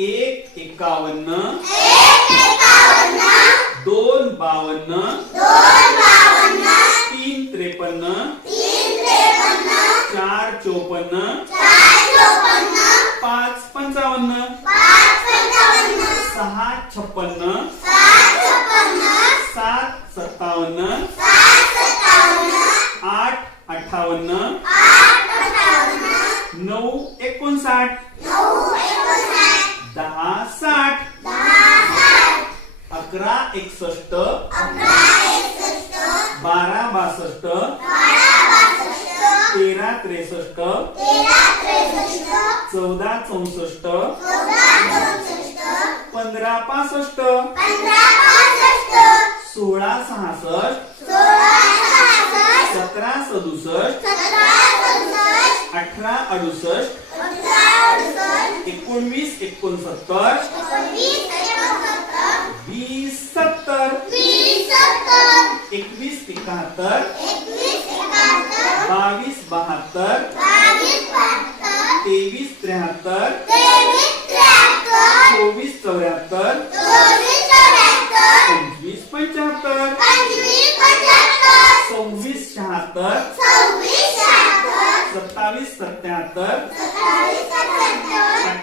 एक 51, दोन 52, तीन 53, चार 54, पाच 55, सहा 56, सात 57, आठ 58, नऊ 59, 10 60, 11 61, 12 62, 13 63, 14 64, 15 65, 16 66, 17 67, 18 68, 19 69, 20 70, 21 71, 22 72, 23 73, 24 74, 25 75, 26 76, 27 77,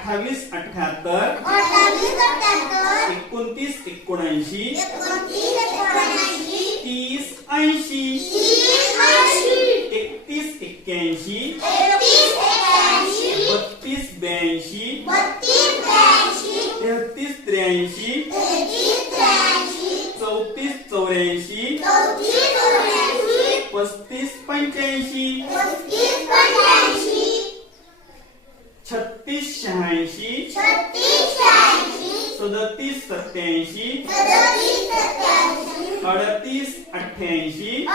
28 78, 29 79, 30 80, 31 81, 32 82, 33 83, 34 84, 35 85, 36 86, 37 87, 38 88,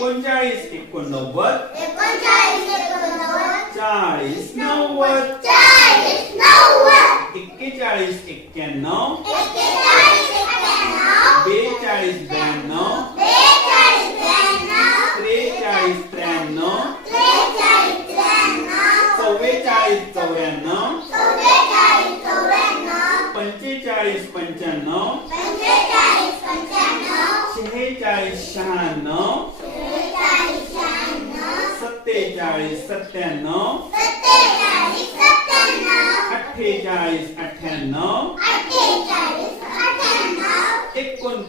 39 89, 40 90, 41 91, 42 92, 43 93, 44 94, 45 95, 46 96, 47 97, 48 98, 49